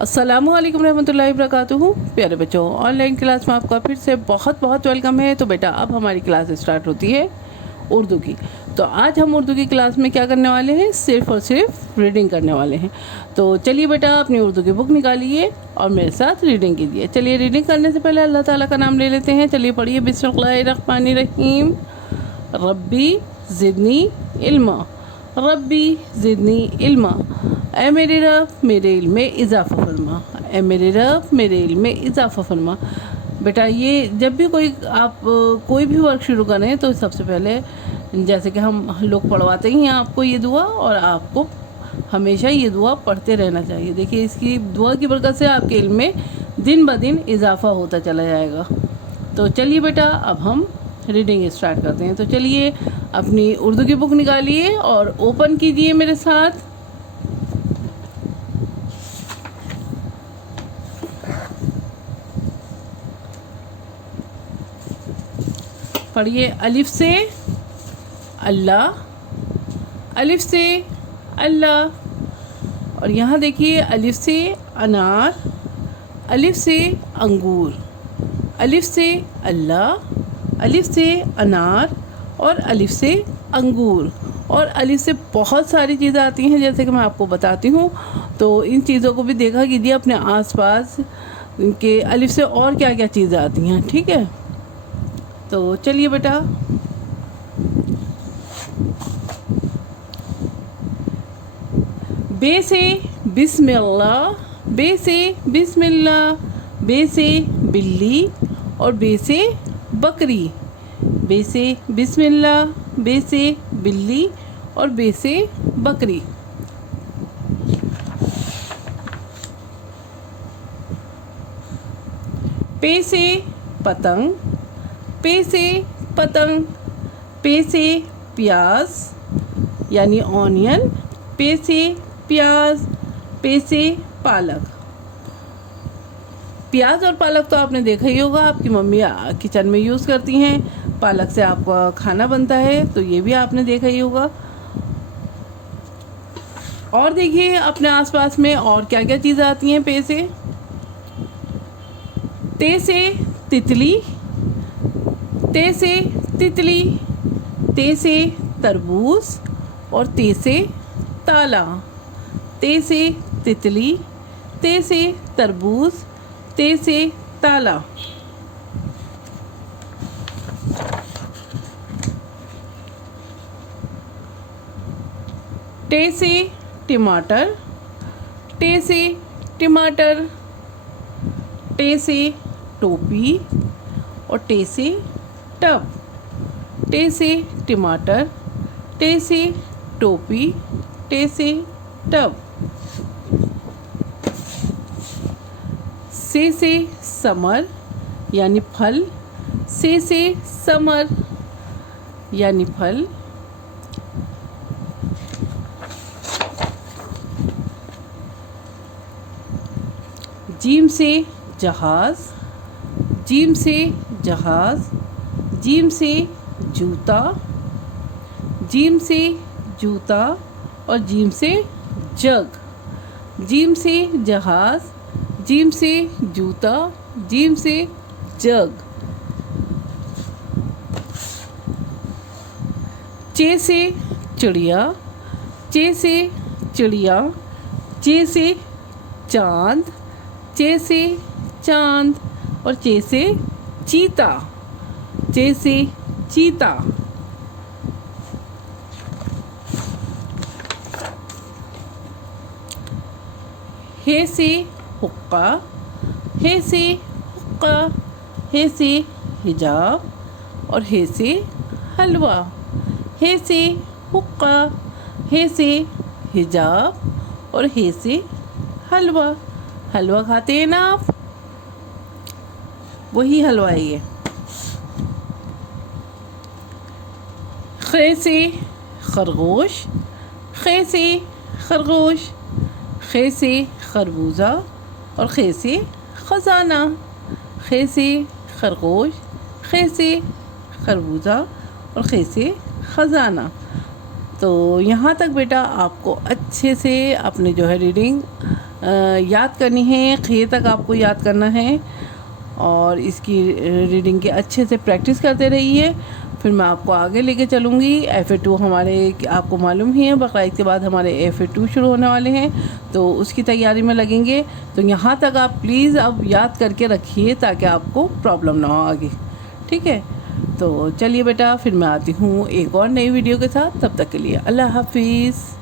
अस्सलामुअलैकुम रहमतुल्लाहि वबरकातुहू। प्यारे बच्चों, ऑनलाइन क्लास में आपका फिर से बहुत बहुत वेलकम है। तो बेटा अब हमारी क्लास स्टार्ट होती है उर्दू की। तो आज हम उर्दू की क्लास में क्या करने वाले हैं, सिर्फ़ और सिर्फ रीडिंग करने वाले हैं। तो चलिए बेटा अपनी उर्दू की बुक निकालिए और मेरे साथ रीडिंग कीजिए। चलिए रीडिंग करने से पहले अल्लाह ताला का नाम ले लेते हैं। चलिए पढ़िए, बिस्मिल्लाहिर्रहमानिर्रहीम। रब्बी ज़िदनी इल्मा, रब्बी ज़िदनी इल्मा। ऐ मेरे रब मेरे इल्म में इजाफ़ा फरमा, ऐ मेरे रब मेरे इल्म में इजाफ़ा फरमा। बेटा ये जब भी आप कोई भी वर्क शुरू करें तो सबसे पहले जैसे कि हम लोग पढ़वाते ही हैं आपको ये दुआ, और आपको हमेशा ये दुआ पढ़ते रहना चाहिए। देखिए इसकी दुआ की बरकत से आपके इल्म में दिन ब दिन इजाफ़ा होता चला जाएगा। तो चलिए बेटा अब हम रीडिंग स्टार्ट करते हैं। तो चलिए अपनी उर्दू की बुक निकालिए और ओपन कीजिए मेरे साथ। पढ़िए, अलिफ से अल्लाह, अलिफ से अल्लाह। और यहाँ देखिए अलिफ से अनार, अलिफ से अंगूर, अलिफ से अल्लाह, अलिफ से अनार और अलिफ से अंगूर। और अलिफ से बहुत सारी चीज़ें आती हैं जैसे कि मैं आपको बताती हूँ। तो इन चीज़ों को भी देखा कीजिए अपने आसपास के अलिफ से और क्या क्या चीज़ें आती हैं, ठीक है। तो चलिए बेटा बे से बिस्मिल्लाह, बे से बिस्मिल्लाह, बे से बिल्ली और बे से बकरी, बे से बिस्मिल्लाह, बे से बिल्ली और बे से बकरी। पे से पतंग, पे से पतंग, पे से प्याज यानी ऑनियन, पे से प्याज, पे से पालक। प्याज और पालक तो आपने देखा ही होगा, आपकी मम्मी किचन में यूज़ करती हैं। पालक से आपका खाना बनता है, तो ये भी आपने देखा ही होगा। और देखिए अपने आसपास में और क्या क्या चीज़ें आती हैं पे से। ते से तितली, ते से तितली, ते से तरबूज और ते से ताला, ते से तितली, ते से तरबूज, ते से ताला। टे से टमाटर, टे से टमाटर, टे से टोपी और टे से टब, टे से टमाटर, टे से टोपी, टे से टब। से समर यानी फल, से समर यानी फल। जीम से जहाज़, जीम से जहाज़, जीम से जूता, जीम से जूता और जीम से जग, जीम से जहाज़, जीम से जूता, जीम से जग। चे से चिड़िया, चे से चिड़िया, चे से चाँद, चे से चाँद और चे से चीता, चे से चीता। हे से हुक्का, हे से हुक्का, हे से हिजाब और हे से हलवा, हे से हुक्का, हे से हिजाब और हे से हलवा। हलवा खाते हैं ना आप, वही हलवा है ये। खे से खरगोश, खे से खरगोश, खे से खरबूजा और खे से ख़ज़ाना, खे से खरगोश, खे से खरबूजा और खे से ख़ज़ाना। तो यहाँ तक बेटा आपको अच्छे से अपने जो है रीडिंग याद करनी है, खे तक आपको याद करना है और इसकी रीडिंग की अच्छे से प्रैक्टिस करते रहिए। फिर मैं आपको आगे लेके चलूँगी। FA2 हमारे आपको मालूम ही है, बकरीद के बाद हमारे FA2 शुरू होने वाले हैं, तो उसकी तैयारी में लगेंगे। तो यहाँ तक आप प्लीज़ अब याद करके रखिए ताकि आपको प्रॉब्लम ना हो आगे, ठीक है। तो चलिए बेटा, फिर मैं आती हूँ एक और नई वीडियो के साथ। तब तक के लिए अल्लाह हाफिज़।